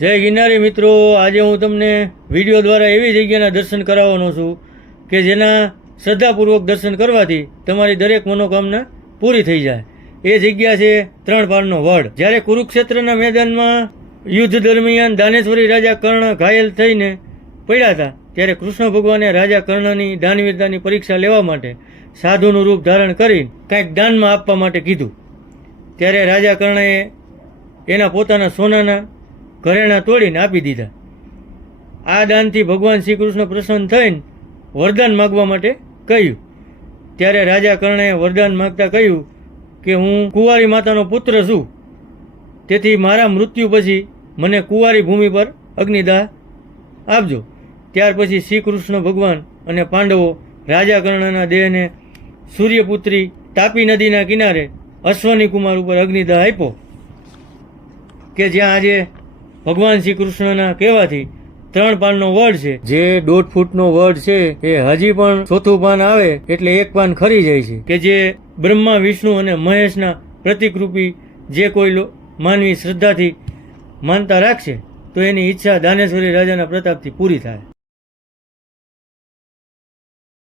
જય ગિરનારી મિત્રો, આજે હું તમને વિડીયો દ્વારા એવી જગ્યાના દર્શન કરાવવાનો છું કે જેના શ્રદ્ધાપૂર્વક દર્શન કરવાથી તમારી દરેક મનોકામના પૂરી થઈ જાય. એ જગ્યા છે ત્રણ પાળનો વડ. જ્યારે કુરુક્ષેત્રના મેદાનમાં યુદ્ધ દરમિયાન દાનેશ્વરી રાજા કર્ણ ઘાયલ થઈને પડ્યા હતા, ત્યારે કૃષ્ણ ભગવાને રાજા કર્ણની દાનવીરતાની પરીક્ષા લેવા માટે સાધુનું રૂપ ધારણ કરી કંઈક દાનમાં આપવા માટે કીધું. ત્યારે રાજા કર્ણએ એના પોતાના સોનાના ઘરેણા તોડીને આપી દીધા. આ દાનથી ભગવાન શ્રી કૃષ્ણ પ્રસન્ન થઈને વરદાન માગવા માટે કહ્યું. ત્યારે રાજા કર્ણએ વરદાન માગતા કહ્યું કે હું કુંવારી માતાનો પુત્ર છું, તેથી મારા મૃત્યુ પછી મને કુંવારી ભૂમિ પર અગ્નિદાહ આપજો. ત્યાર પછી શ્રી કૃષ્ણ ભગવાન અને પાંડવો રાજા કર્ણના દેહને સૂર્યપુત્રી તાપી નદીના કિનારે અશ્વની કુમાર ઉપર અગ્નિદાહ આપ્યો, કે જ્યાં આજે ભગવાન શ્રી કૃષ્ણના કહેવાથી ત્રણ પાનનો વડ છે. જે 1.5 ફૂટનો વડ છે એ હજી પણ ચોથું પાન આવે એટલે એક પાન ખરી જાય છે, કે જે બ્રહ્મા, વિષ્ણુ અને મહેશના પ્રતિકરૂપી જે કોઈ માનવી શ્રદ્ધાથી માનતા રાખશે તો એની ઈચ્છા દાનેશ્વરી રાજાના પ્રતાપથી પૂરી થાય.